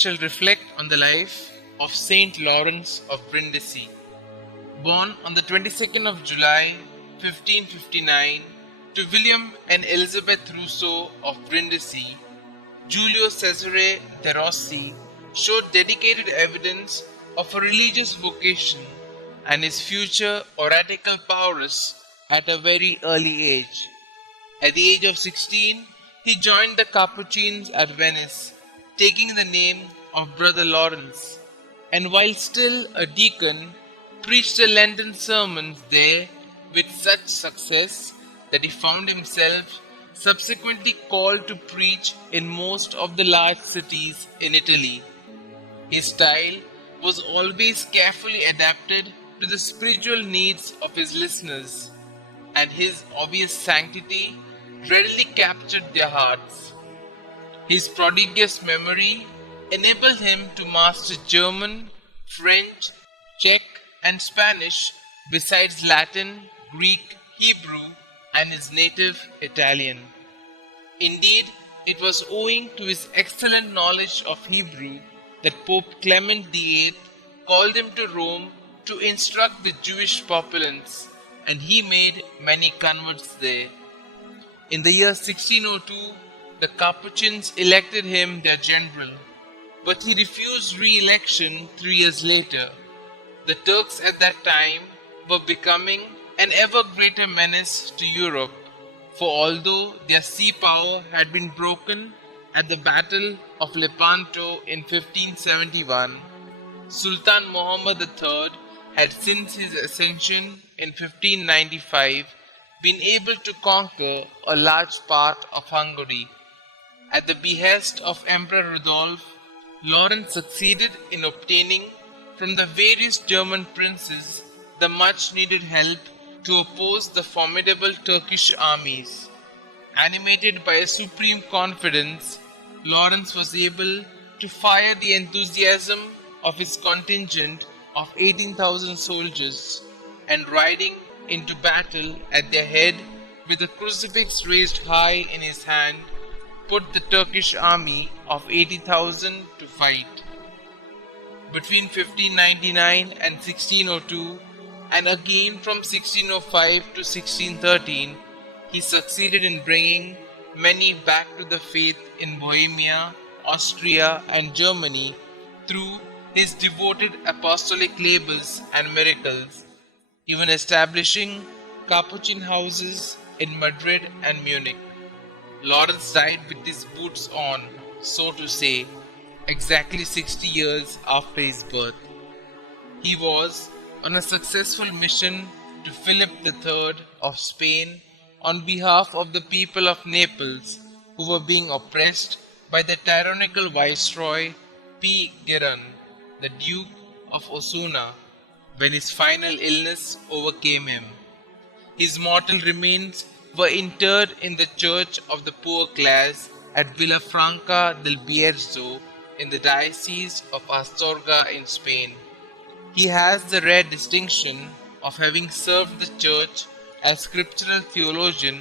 shall reflect on the life of St Lawrence of Brindisi. Born on the 22nd of July 1559 to William and Elizabeth Rousseau of Brindisi, Giulio Cesare de Rossi showed dedicated evidence of a religious vocation and his future oratical prowess at a very early age. At the age of 16, he joined the Capuchins at Venice, taking the name of Brother Lawrence, and while still a deacon, preached the Lenten sermons there with such success that he found himself subsequently called to preach in most of the large cities in Italy. His style was always carefully adapted to the spiritual needs of his listeners, and his obvious sanctity readily captured their hearts. His prodigious memory enabled him to master German, French, Czech, and Spanish, besides Latin, Greek, Hebrew, and his native Italian. Indeed, it was owing to his excellent knowledge of Hebrew that Pope Clement VIII called him to Rome to instruct the Jewish populace, and he made many converts there. In the year 1602, the Capuchins elected him their general, but he refused re-election 3 years later. The Turks at that time were becoming an ever greater menace to Europe, for although their sea power had been broken at the Battle of Lepanto in 1571, Sultan Muhammad III had since his ascension in 1595 been able to conquer a large part of Hungary. At the behest of Emperor Rudolf, Lawrence succeeded in obtaining from the various German princes the much needed help to oppose the formidable Turkish armies. Animated by a supreme confidence, Lawrence was able to fire the enthusiasm of his contingent of 18,000 soldiers, and riding into battle at their head with a crucifix raised high in his hand, put the Turkish army of 80,000 to fight. Between 1599 and 1602, and again from 1605 to 1613, he succeeded in bringing many back to the faith in Bohemia, Austria, and Germany through his devoted apostolic labors and miracles, even establishing Capuchin houses in Madrid and Munich. Lawrence died with his boots on, so to say, exactly 60 years after his birth. He was on a successful mission to Philip III of Spain on behalf of the people of Naples, who were being oppressed by the tyrannical viceroy P. Giron, the Duke of Osuna, when his final illness overcame him. His mortal remains were interred in the Church of the Poor Class at Villafranca del Bierzo in the Diocese of Astorga in Spain. He has the rare distinction of having served the Church as scriptural theologian,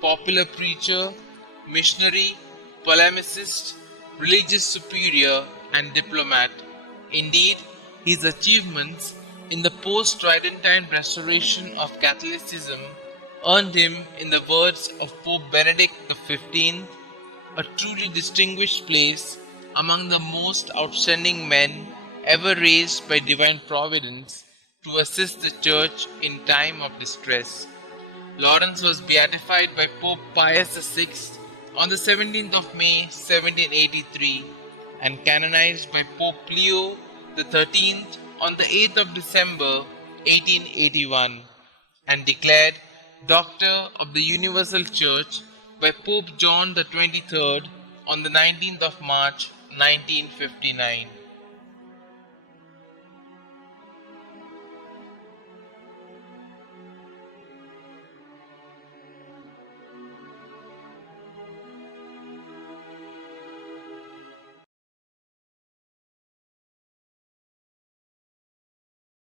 popular preacher, missionary, polemicist, religious superior, and diplomat. Indeed, his achievements in the post-Tridentine restoration of Catholicism earned him, in the words of Pope Benedict XV, a truly distinguished place among the most outstanding men ever raised by divine providence to assist the Church in time of distress. Lawrence was beatified by Pope Pius VI on the 17th of May 1783 and canonized by Pope Leo XIII on the 8th of December 1881 and declared Doctor of the Universal Church by Pope John XXIII on the 19th of March 1959.